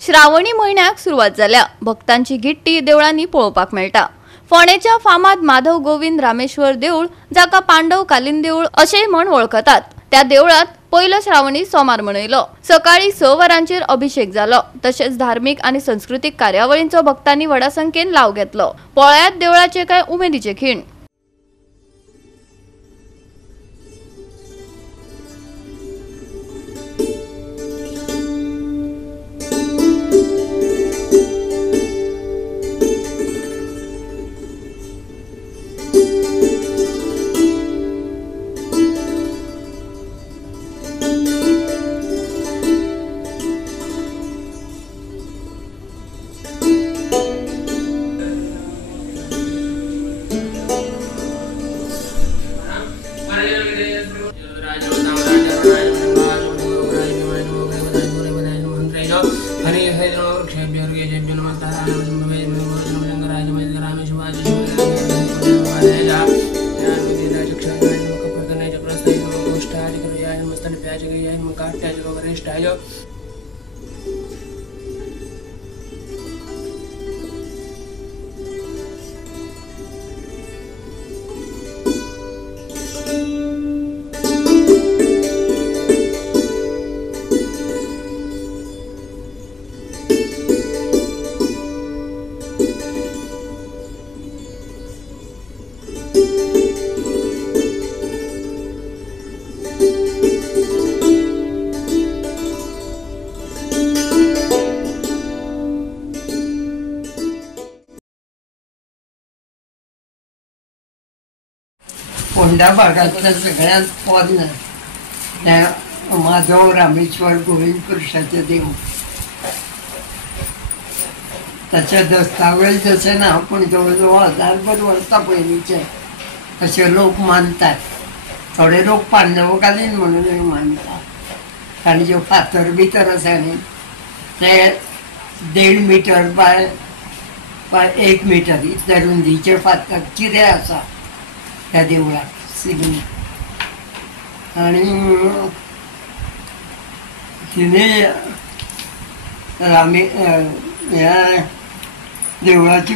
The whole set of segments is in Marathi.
श्रावणी महिन्याक सुरुवात जाल्या भक्तांची गिट्टी देवळांनी पळोवपाक मेळटा। फोंडेच्या फामाद माधव गोविंद रामेश्वर देऊळ जाका पांडव कालीन देऊळ अशेय म्हण वळखतात त्या देवळात पहिलो श्रावणी सोमार मनयलो। सकाळी 6 वरांचेर अभिषेक जालो तसेच धार्मिक आणि सांस्कृतिक कार्यावळींचो भक्तांनी व्हडा संख्येन लाव घेतलो। पळयात देवळाचे काय उमेदीचे खीण। फोंडा भागातलं सगळ्यात पोरना माधव रामेश्वर गोविंद पुरुषाचे देव त्याचे दस्तावेज जसे ना पण जवळजवळ 1000 वर्षा पयलींचे असे लोक मानतात। थोडे लोक पांडवकालीन म्हणूनही मानतात आणि जे फातर भितर आसा न्ही ते 1.5 मीटर बाय 1 मीटर इतले रुंदीचे फातर चिरे आसा त्या देवळात सिगनी आणि तिने ह्या देवळाची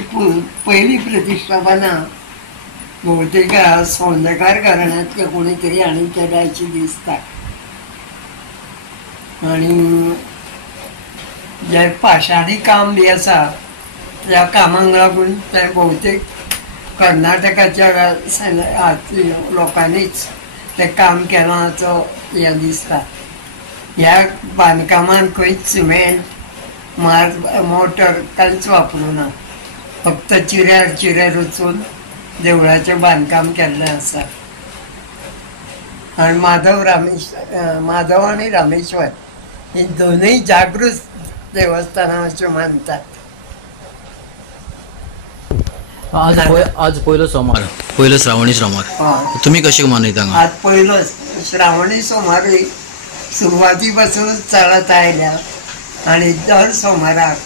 पहिली प्रतिष्ठापना बहुतेक सोंडेकार घराण्यांतले कोणी तरी आनी केल्या अशी दिसता। आणि जे पाशाणी काम बी आसा त्या कामाक लागून ते बहुतेक कर्नाटकाच्या लोकांनीच ते काम केलां असो हे दिसता। ह्या बांदकामान खंयच सिमेंट मोटर कांयच वापरूना, फक्त चिरे रचून देवळाचें बांदकाम केल्लें आसा। आणि माधव आणि रामेश्वर ही दोनूय जागृत देवस्थानां अशें मानतात। आज पहिलो सोमार, पहिलो श्रावणी सोमार तुम्ही कशी मनयता? आज पहिलो श्रावणी सोमार सुरुवातीपासूनच चलत आयल्या आणि दर सोमाराक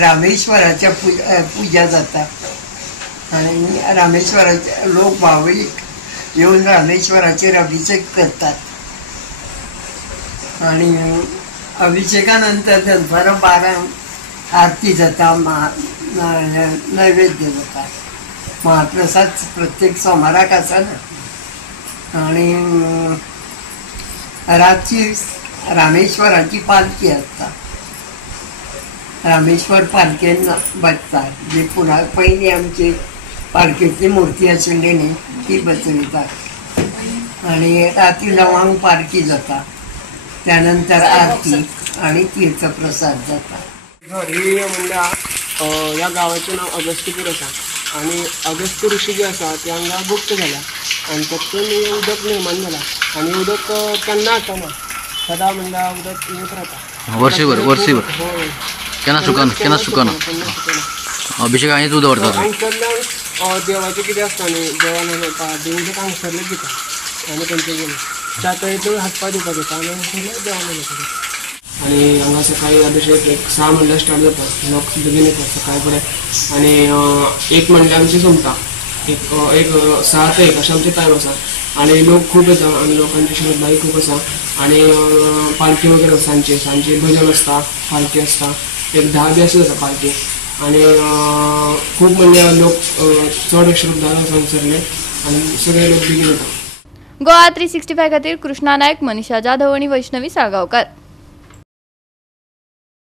रामेश्वराच्या पूजा जाता आणि रामेश्वराचे लोक भाविक येऊन रामेश्वराचेर अभिषेक करतात आणि अभिषेका नंतर दनपारां 12 आरती जाता, नैवेद्य जाता। महाप्रसाद प्रत्येक सोमाराक आसा ना। आणि रातची रामेश्वराची पालखी आसता, रामेश्वर पालखेन बसता जी पयलीं आमची पालखेची मूर्ती आशिल्ली न्ही ती बसयतात आणि राती 9 पालखी जाता, त्यानंतर आरती आणि तीर्थप्रसाद जाता। ही म्हणल्यार ह्या गांवाचें नांव अगस्तीपूर आसा आणि अगस्त्य ऋषी जे आसा ते हांगा गुप्त झाला आणि तातूंत उदक निर्माण जाला आणि उदक केन्ना आसना, सदां म्हणल्यार उदक येत रावता वर्षभर केन्ना सुकना अभिषेक आनीच उदक व्हरता। हांगसरल्यान देवाचें कितें आसता न्ही देवान देवूळ हांगसरले दिता आनी खंयचे गेले त्या हितून हातपाय दिवपाक येता आनी हांगसरले देवान वयता। आणि हांगा सकाळी अभिषेक 6 म्हणल्यार स्टार्ट जाता, लोक बेगीन येतात सकाळी फुडें आणि 1 म्हणल्यार आमची सोंपता, एक 6 ते 1 अशें आमचे टायम आसा आणि लोक खूब येता आणि लोकांची श्रद्धाही खूब आसा आणि पालखी वगैरे सांजची भजन आसता, पालखी आसता एक 10 बी असं जाता पालखी आणि खूप म्हणजे लोक चड श्रद्धाळू हांगसरले आणि सगळे लोक बेगीन येतात. गोवा 365 खातीर कृष्णा नायक, मनीषा जाधव आणि वैष्णवी साळगांवकार.